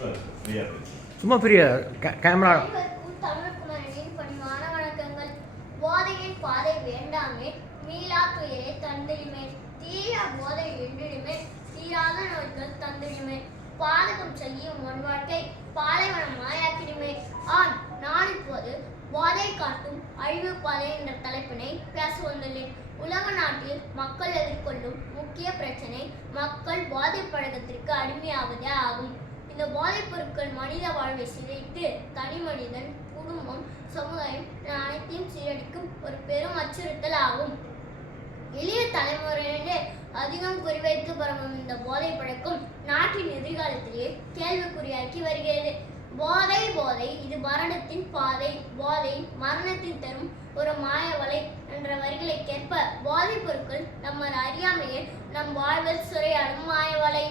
சும்மா பெரிய கேமரா. தமிழ்குமரனின் பணிவான வணக்கங்கள். போதையின் பாதை வேண்டாமே, மீளா துயரை தந்திடுமே, தீய போதை என்றிடுமே, தீராத நோய்கள் தந்திடுமே, பாதகம் செய்யும் ஒன் வாழ்க்கை பாலைவனமாயாக்கிடுமே. ஆம், நான் இப்போது போதை காட்டும் அழிவு பாதை என்ற தலைப்பினை பேச வந்துள்ளேன். உலக நாட்டில் மக்கள் எதிர்கொள்ளும் முக்கிய பிரச்சனை மக்கள் போதை பழக்கத்திற்கு அடிமையாவதே ஆகும். இந்த போதைப் பொருட்கள் மனித வாழ்வை சிதைத்து தனி மனிதன், குடும்பம், சமுதாயம் அனைத்தையும் சீரழிக்கும் ஒரு பெரும் அச்சுறுத்தல் ஆகும். எளிய தலைமுறையினரே அதிகம் குறிவைத்து பரவும் இந்த போதை பழக்கம் நாட்டின் எதிர்காலத்திலேயே கேள்விக்குறியாக்கி வருகிறது. போதை போதை இது மரணத்தின் பாதை, போதை மரணத்தின் தரும் ஒரு மாயவலை என்ற வரிகளுக்கேற்ப போதைப் பொருட்கள் நம்ம அறியாமையே நம் வாழ்வில் சுரையாடும் மாயவலை.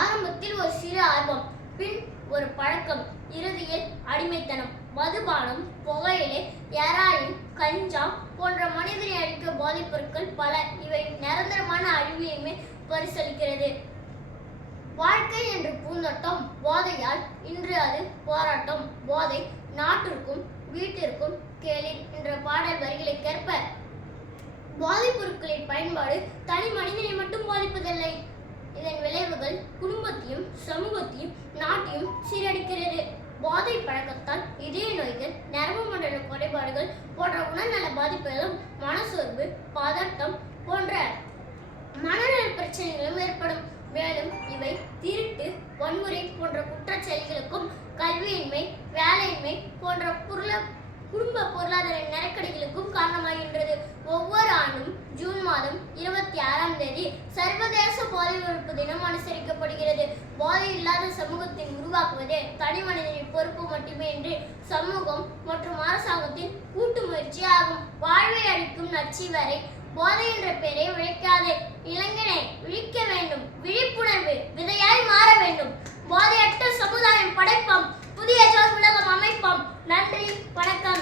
ஆரம்பத்தில் ஒரு சிறு ஆர்வம், பின் ஒரு பழக்கம், இறுதியில் அடிமைத்தனம். மதுபானம், புகையிலை, ஹெராயின், கஞ்சா போன்ற மனிதனை அழிக்க போதைப் பொருட்கள் பல. இவை நிரந்தரமான அழிவையுமே பரிசளிக்கிறது. வாழ்க்கை என்ற பூந்தோட்டம் போதையால் இன்று அது போராட்டம். போதை நாட்டிற்கும் வீட்டிற்கும் கேளிர் என்ற பாடல் வரிகளுக்கேற்ப போதைப் பொருட்களின் பயன்பாடு தனி மனிதனை மட்டும் பாதிப்பதில்லை. இதன் விளைவுகள் குடும்பத்தையும் சமூகத்தையும் நாட்டையும் சீரழிக்கிறது. போதை பழக்கத்தால் இதய நோய்கள், நரம்பு மண்டல குறைபாடுகள் போன்ற உடல்நல பாதிப்புகளும், மனசோர்வு, பதட்டம் போன்ற மனநல பிரச்சனைகளும் ஏற்படும். மேலும் இவை திருட்டு, வன்முறை போன்ற குற்றச் செயல்களுக்கும், கல்வியின்மை, வேலையின்மை போன்ற குடும்ப பொருளாதார நெருக்கடிகளுக்கும் காரணமாகின்றது. ஒவ்வொரு ஆண்டும் ஜூன் மாதம் 26ஆம் தேதி சர்வதேச போதை ஒழிப்பு தினம் அனுசரிக்கப்படுகிறது. போதை இல்லாத சமூகத்தை உருவாக்குவதே தனி மனிதனின் பொறுப்பு மட்டுமே என்று சமூகம் மற்றும் அரசாங்கத்தின் கூட்டு முயற்சி ஆகும். வாழ்வை அளிக்கும் நச்சு வரை போதை என்ற பெயரை உழைக்காதே. இளைஞனை விழிக்க வேண்டும். விழிப்புணர்வு விதையாய் மாற வேண்டும். போதையற்ற சமுதாயம் படைப்போம். புதிய உலகம் அமைப்போம். நன்றி, வணக்கம்.